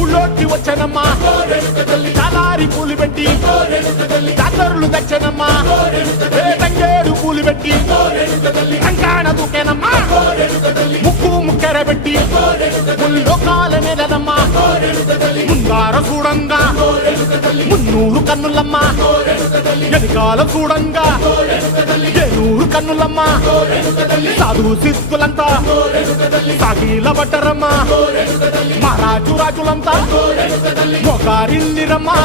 ఊళ్ళోకి వచ్చానమ్మా చాలారి పూలు పెట్టి జాతరులు తెచ్చానమ్మా తంగేడు పూలు పెట్టి కంకాణ దూకేనమ్మా ముక్కు ముక్కెర పెట్టి ముల్లోకాల నెలనమ్మా ముందార చూడంగా మున్నూరు కన్నులమ్మా ఎనకాల చూడంగా ఏనూరు కన్నులమ్మా సాధువు సిద్ధులంతా సాగిల బట్టరమ్మా మహారాజు రాజులంతా మొగారిల్లిరమ్మా